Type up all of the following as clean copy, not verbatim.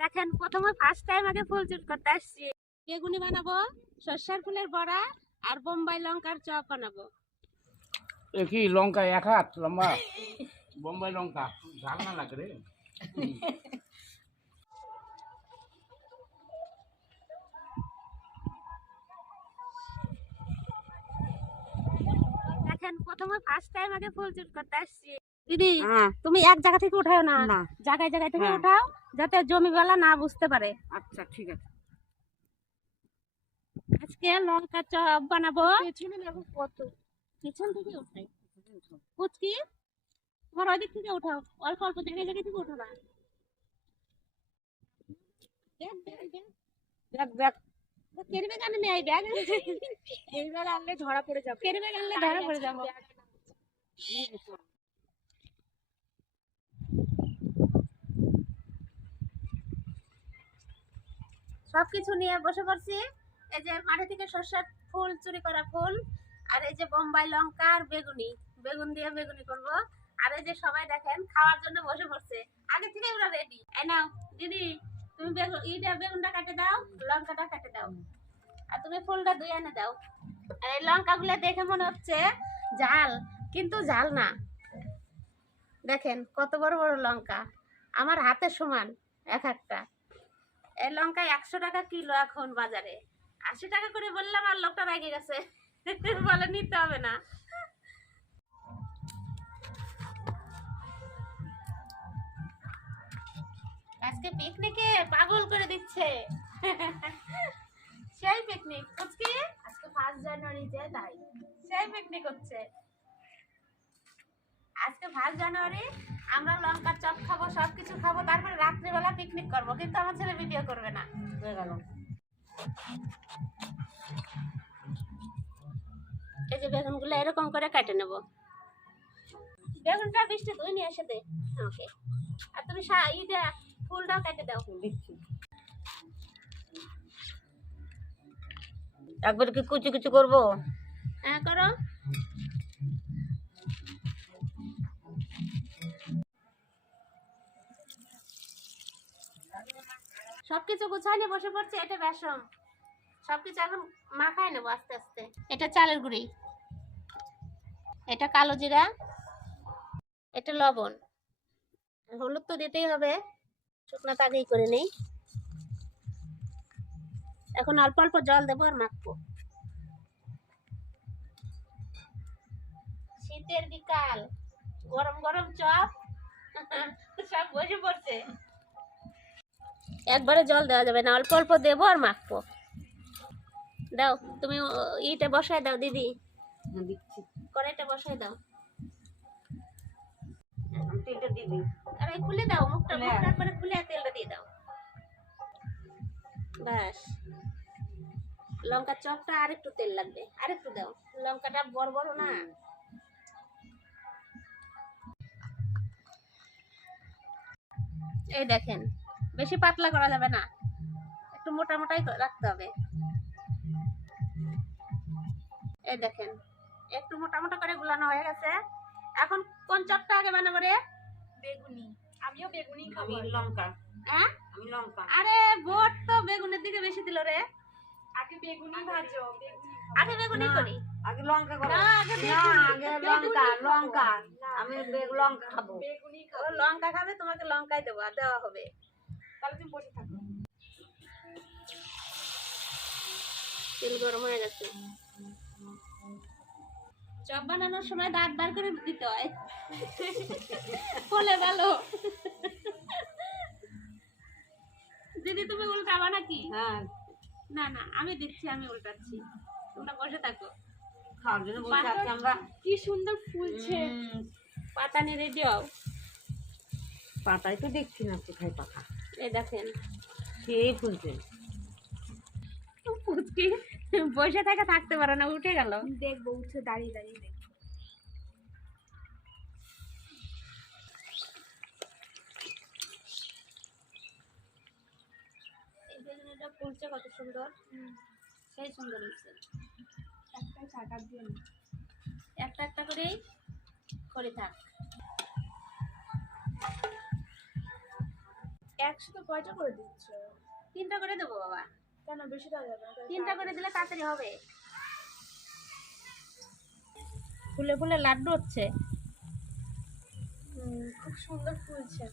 দেখেন প্রথমে first time আগে ফুল চুট করতে আসছি। বেগুনি বানাবো, সর্ষের ফুলের বড়া আর বোম্বাই লঙ্কার চপ বানাবো। কি লঙ্কা এক হাত লম্বা বোম্বাই লঙ্কা ঝাল না লাগে রে। দেখেন প্রথমে ফার্স্ট টাইম আগে ফুল চুট করতে আসছি। দিদি তুমি এক জায়গা থেকে উঠাও না, জায়গায় জায়গায় থেকে উঠাও যাতে জমিওয়ালা না বুঝতে পারে। আচ্ছা ঠিক আছে। আজকে লঙ্কা চপ বানাবো। পেছনে দেখো কত, পিছন থেকে উঠাই কুচকি, তোমার ওই দিক থেকে উঠাও, অল্প অল্প জায়গায় জায়গায় থেকে উঠাবা। দেখ দেখ কেরি ব্যাগ আনে নেই, ব্যাগ এইবার আনলে ধরা পড়ে যাবে। কেরি ব্যাগ আনলে ধরা পড়ে যাবো। সবকিছু নিয়ে বসে পড়ছি। এই যে মাঠে থেকে সর্ষের ফুল চুরি করা ফুল, আর এই যে বোম্বাই লঙ্কা আর বেগুনি, বেগুন দিয়ে বেগুনি করব। আর এই যে সবাই দেখেন খাওয়ার জন্য বসে পড়ছে, আগে থেকে ওরা রেডি। এই নাও দিদি, তুমি বেগুনটা কাটে দাও, লঙ্কাটা কাটে দাও, আর তুমি ফুলটা ধুয়ে এনে দাও। আর এই লঙ্কাগুলো দেখে মনে হচ্ছে ঝাল, কিন্তু ঝাল না। দেখেন কত বড় বড় লঙ্কা, আমার হাতের সমান এক একটা। এই লঙ্কা 100 টাকা কিলো এখন বাজারে, 80 টাকা করে বললাম আর লোকটা রেগে গেছে, বলে নিতে হবে না। আজকে পিকনিকে পাগল করে দিচ্ছে। সেই পিকনিক আজকে, আজকে 1 জানুয়ারিতে, তাই সেই পিকনিক হচ্ছে। আজকে 1 জানুয়ারি, আমরা লঙ্কার চপ খাবো, সবকিছু খাবো, তারপরে রাত্রিবেলা পিকনিক করবো, কিন্তু আমার ছেলে ভিডিও করবে না। হয়ে গেল। এই যে বেগুনগুলো এরকম করে কেটে নেব। বেগুনটা বৃষ্টি ধুয়ে নিয়ে এসে দে ওকে। আর তুমি ফুলটাও কেটে দাও। দিচ্ছি। একবার কি কুচি কুচি করবো? হ্যাঁ করো। সবকিছু গুছাই নিয়ে বসে পড়ছে। এটা বেসম, সবকিছু এখন মাখায় নেবো আস্তে আস্তে। এটা চালের গুঁড়ি, এটা কালো জিরা, এটা লবণ, হলুদ তো দিতেই হবে, শুকনো আগেই করে নেই। এখন অল্প অল্প জল দেবো আর মাখবো। শীতের বিকাল, গরম গরম চপ, সব বসে পড়ছে। একবারে জল দেওয়া যাবে না, অল্প অল্প দেবো আর মাখবো। দাও তুমি ইটা বসায় দাও দিদি, দিচ্ছি। কড়াইটা বসায় দাও। তেলটা দিয়ে দিই। আরে খুলে দাও মুখটা, মুখটা করে খুলে তেলটা দিয়ে দাও। ব্যাস, লঙ্কা চপটা আর একটু তেল লাগবে, আর একটু দাও, লঙ্কাটা বড় বড় না। এই দেখেন, বেশি পাতলা করা যাবে না, একটু মোটা মোটাই রাখতে হবে। এই দেখেন একটু মোটা মোটা করে গুলানো হয়ে গেছে। এখন কোন চপটা আগে বানাবো রে? বেগুনি। আমিও বেগুনি খাবো। আমি লঙ্কা। হ্যাঁ আমি লঙ্কা। আরে ভোট তো বেগুনের দিকে বেশি দিল রে। আগে বেগুনি ভাজো। আগে বেগুনি করি। আগে লঙ্কা করো। না, আগে না, আগে লঙ্কা লঙ্কা। আমি লঙ্কা খাবো। বেগুনি ও লঙ্কা খাবে, তোমাকে লঙ্কাই দেবো, আর দেওয়া হবে। তাহলে তুমি বসে থাকো। তেল গরম হয়ে গেছে। চপ বানানোর সময় দাঁত বার করে দিতে হয়, বলে গেল। দিদি তুমি উল্টাবা নাকি? হ্যাঁ, না না আমি দেখছি, আমি উল্টাচ্ছি, তোমরা বসে থাকো। খাওয়ার জন্য বসে আছি আমরা। কি সুন্দর ফুলছে। পাতা নিয়ে রেডি হও। পাতাই তো দেখছি না, কোথায় পাতা? এই দেখেন সেই ফুলছে। পুচকি বসে থেকে থাকতে পারে না, উঠে গেল। দেখবো উঠে দাঁড়িয়ে দাঁড়িয়ে দেখবো। এই বেগুনিটা ফুলছে কত সুন্দর, সেই সুন্দর হচ্ছে। একটা চাটা দিয়ে না। একটা একটা করেই করে থাক। একসাথে কয়টা করে দিচ্ছ? 3টা করে দেবো বাবা। কেন বেশি দেওয়া যাবে না? 3টা করে দিলে তাড়াতাড়ি হবে। ফুলে ফুলে লাড্ডু হচ্ছে। খুব সুন্দর ফুলছে।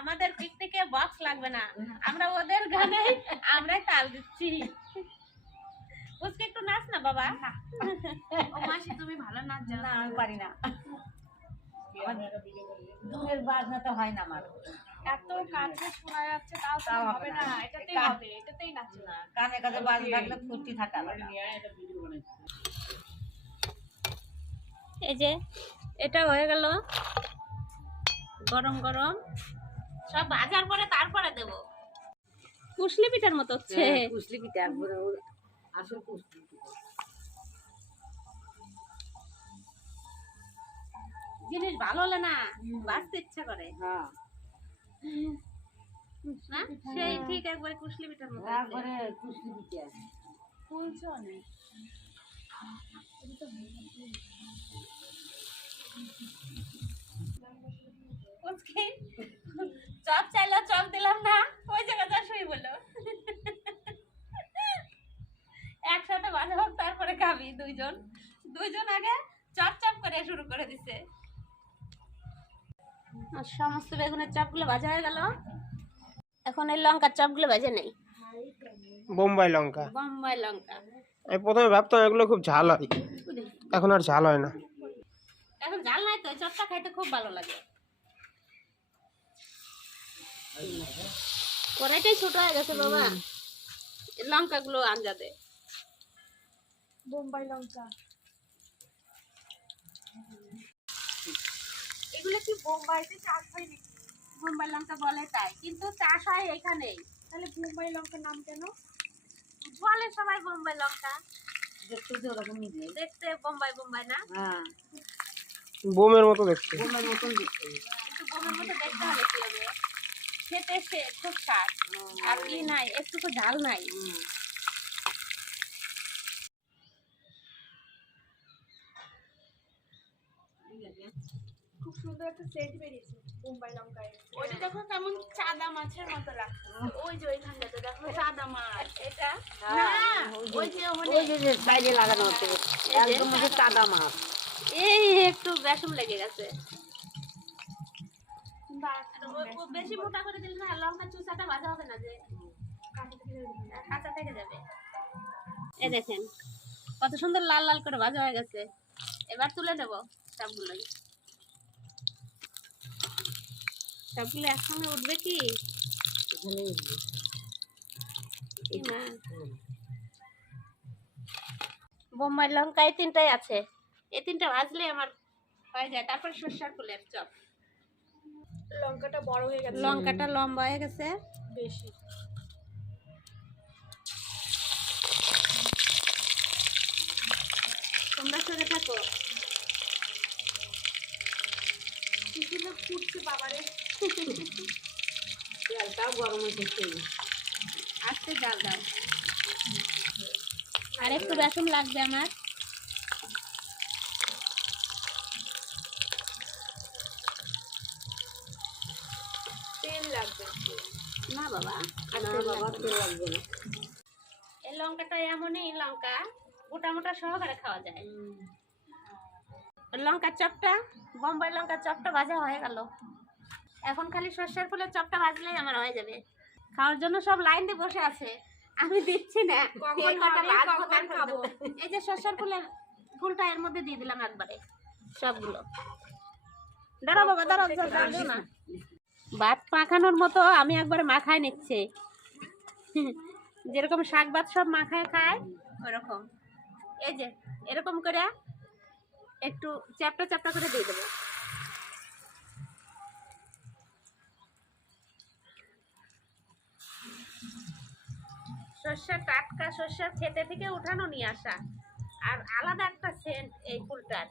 আমাদের পিকনিকে বক্স লাগবে না, আমরা ওদের গানে আমরাই তাল দিচ্ছি। বুঝকে একটু নাচ না বাবা। ও মাসি তুমি ভালো নাচ জানো? না আমি পারি না, দূরের বাজনা তো হয় না আমার। এত কাছে শোনা যাচ্ছে তাও তো তাও হবে হবে না, না। এটাতেই হবে, এটাতেই নাচো না। কানে কাছে বাজনা থাকলে ফুর্তি থাকা আলাদা। এই যে এটা হয়ে গেল গরম গরম, সব ভাজার পরে তারপরে দেব। কুশলি পিঠার মতো হচ্ছে। কুশলি পিঠা একবারে আসল কুশলি পিঠা। জিনিস ভালো হলে না বাঁচতে ইচ্ছা করে হ্যাঁ না, সেই ঠিক একবারে কুশলি পিঠার মতো হচ্ছে। একবারে কুশলি পিঠা। ফুলছে অনেক। বুঝকি চপ চাইলো, চপ দিলাম না, ওই জায়গাটা শুই বললো একসাথে ভাজা হোক তারপরে খাবি। দুইজন আগে চপ চপ করে শুরু করে দিছে। আর সমস্ত বেগুনের চপগুলো ভাজা হয়ে গেল। এখন এই লঙ্কার চপগুলো ভেজে নেই। বোম্বাই লঙ্কা। বোম্বাই লঙ্কা আমি প্রথমে ভাবতাম এগুলো খুব ঝাল হয়, এখন আর ঝাল হয় না। এখন ঝাল নাই তো, চপটা খাইতে খুব ভালো লাগে। কড়াইটাই ছোট হয়ে গেছে বাবা, লঙ্কাগুলো আঞ্জাদে। বোম্বাই লঙ্কা। এগুলো কি বোম্বাইতে চাষ হয় নাকি? বোম্বাই লঙ্কা বলে তাই, কিন্তু চাষ হয় এখানেই। তাহলে বোম্বাই লঙ্কার নাম কেন? বলে সবাই বোম্বাই লঙ্কা, দেখতে তো ওরকম মিলে। দেখতে বোম্বাই বোম্বাই না, হ্যাঁ বোমের মতো দেখতে। বোমার মতন দেখতে। কিন্তু বোমের মতো দেখতে হলে কি হবে, খেতে সে খুব স্বাদ। আর ই নাই, একটুকু ঝাল নাই। খুব সুন্দর একটা সেন্ট বেরিয়েছে বোম্বাই লঙ্কায়। ওইটা দেখো কেমন চাঁদা মাছের মতো লাগছে। ওই যে ওইখানটাতে দেখো চাঁদা মাছ। এটা না, ওই যে সাইডে লাগানো হচ্ছে একদম হচ্ছে চাঁদা মাছ। এই একটু বেসম লেগে গেছে। কিন্তু আরেকটা বেশি মোটা করে দিলে না লঙ্কা চুষাটা ভাজা হবে না, যে কাঁচা থেকে যাবে। এই দেখেন কত সুন্দর লাল লাল করে ভাজা হয়ে গেছে। এবার তুলে নেব সবগুলোই। সবগুলো একসঙ্গে উঠবে কি? কি না, বোম্বাই লঙ্কা এই 3টাই আছে, এই 3টা ভাজলে আমার হয়ে যায়। তারপর সরষের ফুলের চপ। লঙ্কাটা বড় হয়ে গেছে লঙ্কাটা লম্বা হয়ে গেছে বেশি। তোমরা সরে থাকো। কি সুন্দর ফুটছে বাবারে। তেলটাও গরম হচ্ছে। আস্তে জাল দাও, আর একটু বেসন লাগবে আমার। তেল লাগবে। না বাবা, না বাবা তেল লাগবে না। এই লঙ্কাটা এমনই লঙ্কা, মোটা মোটা সহকারে খাওয়া যায়। লঙ্কার চপটা, বোম্বাই লঙ্কার চপটা ভাজা হয়ে গেল। এখন খালি সরষের ফুলের চপটা ভাজলেই আমার হয়ে যাবে। খাওয়ার জন্য সব লাইন দিয়ে বসে আছে, আমি দিচ্ছি না। কখন এই কটা হবে, ভাজবো, কখন তারপর খাবো? দেবো। এই যে সরষের ফুলটা এর মধ্যে দিয়ে দিলাম একবারে সবগুলো। দাঁড়াও বাবা, দাঁড়াও, দাঁড়াও না। ভাত মাখানোর মতো আমি একবারে মাখায় নিচ্ছি, যেরকম শাক ভাত সব মাখায় খায় ওরকম। এই যে এরকম করে একটু চ্যাপটা চ্যাপটা করে দিয়ে দেবো। সর্ষের টাটকা সর্ষের খেতে থেকে উঠানো নিয়ে আসা, আর আলাদা একটা সেন্ট এই ফুলটার।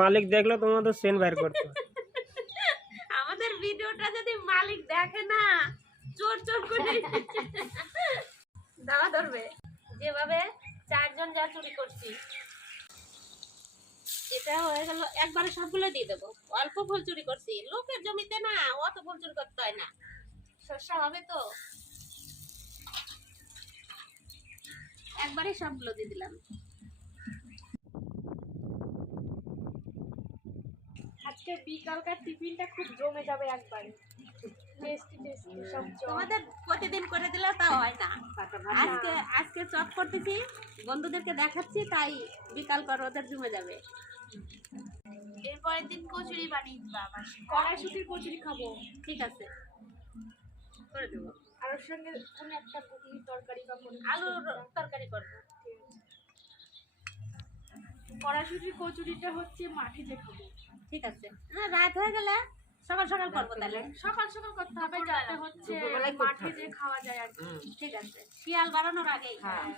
মালিক দেখলো তোমাদের সেন বাইর করতো। আমাদের ভিডিওটা যদি মালিক দেখে না, চোর চোর করে দাওয়া ধরবে। যেভাবে চারজন যা চুরি করছি। এটা হয়ে গেল, একবারে সবগুলো দিয়ে দেবো। অল্প ফুল চুরি করছি, লোকের জমিতে না অত ফুল চুরি করতে হয় না। শস্য হবে তো, একবারে সবগুলো দিয়ে দিলাম। আজকে বিকালকার টিফিনটা খুব জমে যাবে একবারে। টেস্টি টেস্টি সব চপ। তোমাদের প্রতিদিন করে দিলে তাও হয় না। আজকে আজকে চপ করতেছি, বন্ধুদেরকে দেখাচ্ছি, তাই বিকাল কর ওদের জমে যাবে। এরপরের দিন কচুরি বানিয়ে দিলাম। কড়াইশুটির কচুরি খাবো। ঠিক আছে, করে দেবো। আর ওর সঙ্গে কোনো একটা পুঁটির তরকারি বা কোনো আলুর তরকারি করবো। কড়াইশুটির কচুরিটা হচ্ছে মাঠে যে খাবো। ঠিক আছে, রাত হয়ে গেলে সকাল সকাল করবো তাহলে। সকাল সকাল করতে হবে যাতে হচ্ছে দুপুরবেলায় করতে মাঠে হবে। যে খাওয়া যায় আর কি। ঠিক আছে, শিয়াল বাড়ানোর আগেই। হ্যাঁ।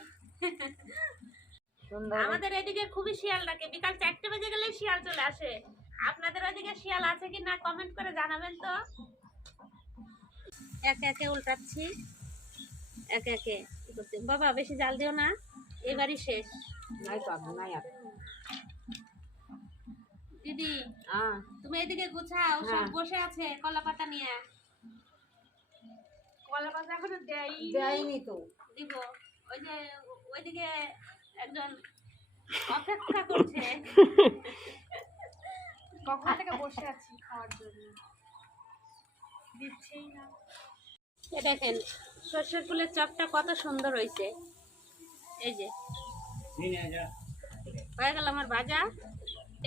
সুন্দর আমাদের এদিকে খুবই শিয়াল ডাকে, বিকাল 4টে বেজে গেলে শিয়াল চলে আসে। আপনাদের ওইদিকে শিয়াল আছে কি না কমেন্ট করে জানাবেন তো। একে একে উল্টাচ্ছি, একে একে ই করছি। বাবা বেশি জাল দিও না, এবারই শেষ। নাই তো আর নাই আর দিদি হ্যাঁ তুমি এদিকে গুছাও, সব হ্যাঁ। বসে আছে কলা পাতা নিয়ে। কলা পাতা এখনো দেয়ই দেয়নি তো দিব, ওই যে ওইদিকে একজন অপেক্ষা করছে। কখন থেকে বসে আছি খাওয়ার জন্য, দিচ্ছেই না। এ দেখেন সর্ষের ফুলের চপটা কত সুন্দর হয়েছে। এই যে হয়ে গেল আমার ভাজা।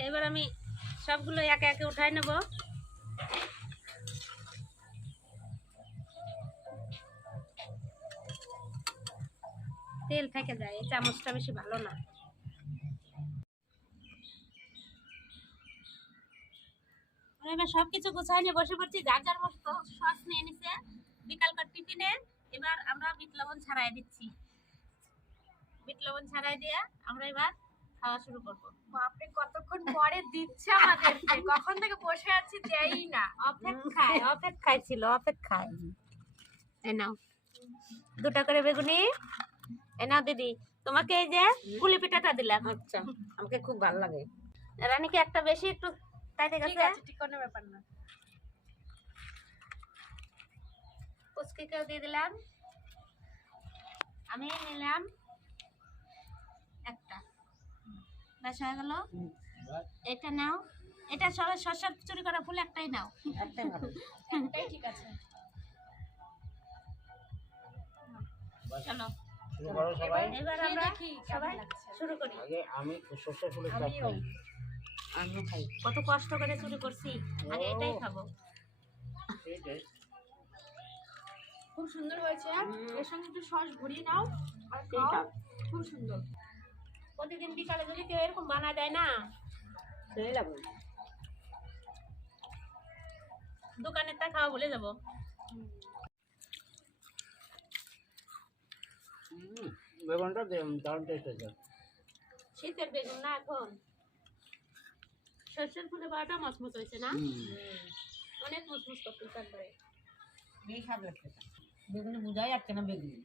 এবার আমি সবগুলো একে একে উঠাই নেব। তেল থেকে যায়, এই চামচটা বেশি ভালো না। এবার সবকিছু গুছাই নিয়ে বসে পড়ছি, যার যার মতো সস নিয়ে নিছে বিকালকার টিফিনে। এবার আমরা বিট লবণ ছাড়াই দিচ্ছি। বিট লবণ ছাড়াই দিয়ে আমরা এবার খাওয়া শুরু করব। বাপরে কতক্ষণ পরে দিচ্ছে আমাদেরকে, কখন থেকে বসে আছি দেয়ই না। অপেক্ষায় অপেক্ষায় ছিল, অপেক্ষায়। এই নাও 2টা করে বেগুনি। এই নাও দিদি, তোমাকে এই যে পুলি পিঠাটা দিলাম। আচ্ছা আমাকে খুব ভালো লাগে রানীকে একটা বেশি একটু তাইতে ঠিক গেছে, আছে, ঠিক কোনো ব্যাপার না। পুচকিকেও দিয়ে দিলাম। আমি নিলাম একটা, ব্যাস হয়ে গেল। এটা নাও, এটা সবাই শসা চুরি করা ফুল একটাই নাও। একটাই ভালো এটাই ঠিক আছে। চলো শুরু করো সবাই। এবার খেয়ে আমরা দেখি কেমন সবাই লাগছে। শুরু করি। আগে আমি সর্ষে ফুলের চপ আমিও খাই। আমিও খাই কত কষ্ট করে চুরি করছি, আগে এটাই খাবো। সেই taste। খুব সুন্দর হয়েছে। এর সঙ্গে একটু সস ভরিয়ে নাও আর ঠিক খাও। আছে খুব সুন্দর। প্রতিদিন বিকালে যদি কেউ এরকম বানা দেয় না, সেই লাগবে দোকানের তা খাওয়া ভুলে যাবো। বেগুনটা দারুণ টেস্ট হয়েছে। শীতের বেগুন না এখন, সর্ষের ফুলে বাটা মচমচ হয়েছে না, অনেক মচমচ করতেছে একবারে। এই স্বাদ লাগছে বেগুনি বোঝাই যাচ্ছে না বেগুনি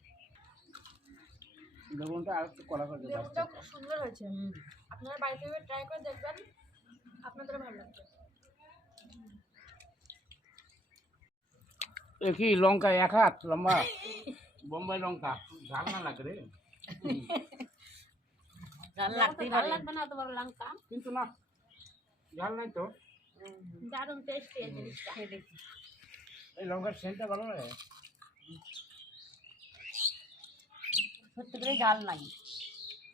বেগুনটা আর একটু কড়া করে দিতে বেগুনটা খুব সুন্দর হয়েছে। আপনারা বাড়িতে ট্রাই করে দেখবেন, আপনাদেরও ভালো লাগবে। এ কি লঙ্কা 1 হাত লম্বা, বোম্বাই লঙ্কা, ঝাল না লাগে রে। ঝাল তো লাগতেই ভালো পারে লাগবে না অত বড় লঙ্কা, কিন্তু না ঝাল নাই তো। দারুণ টেস্টি এই জিনিসটা। খেয়ে দেখি এই লঙ্কার সেন্টটা ভালো লাগে। সত্যি করে ঝাল নাই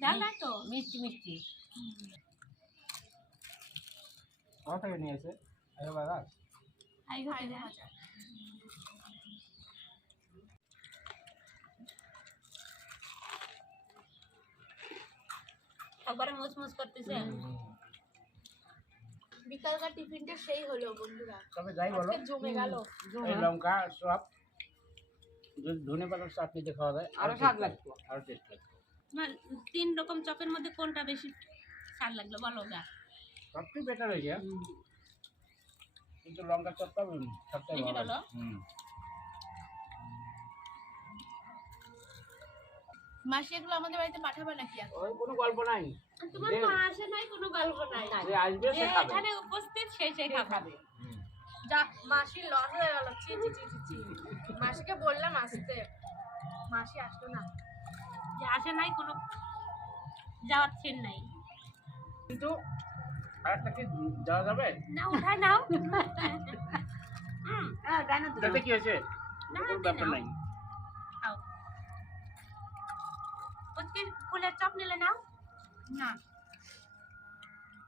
জাল নাই তো, মিষ্টি মিষ্টি কোথা থেকে নিয়ে এসে বাজার? আই হতে যা। একবারে মুচমুচ করতেছে। বিকালকার টিফিনটা সেই হলো বন্ধুরা, তবে যাই বলো, আজকে জমে গেল। এই লঙ্কা সব যদি ধনে পাতার চাটনিতে খাওয়া যায় আরো স্বাদ লাগতো আরো টেস্ট লাগবে। তোমার 3 রকম চপের মধ্যে কোনটা বেশি স্বাদ লাগলো বলো যা। সবটাই বেটার হয়েছে, কিন্তু লঙ্কার চপটা সবটাই বেশি ভালো। ভালো? মাসি এগুলো আমাদের বাড়িতে পাঠাবে নাকি এখন? ওই কোনো গল্প নাই, তোমার তো আসে নাই কোনো গল্প নাই, যে আসবে যে সে খাবে। এখানে উপস্থিত সে খাবে। যা মাসির লস হয়ে গেল। ছি ছি ছি ছি ছি। মাসিকে বললাম আসতে, মাসি আসলো না। যে আসে নাই কোনো যাওয়ার ছিন নাই। কিন্তু আরেকটা কি দেওয়া যাবে? না উঠায় নাও। হ্যাঁ তাই না তো এটাতে কি হয়েছে? না, কোনো দিয়ে ব্যাপার নাও। নাই। খাও। ফুলের চপ নিলে নাও। না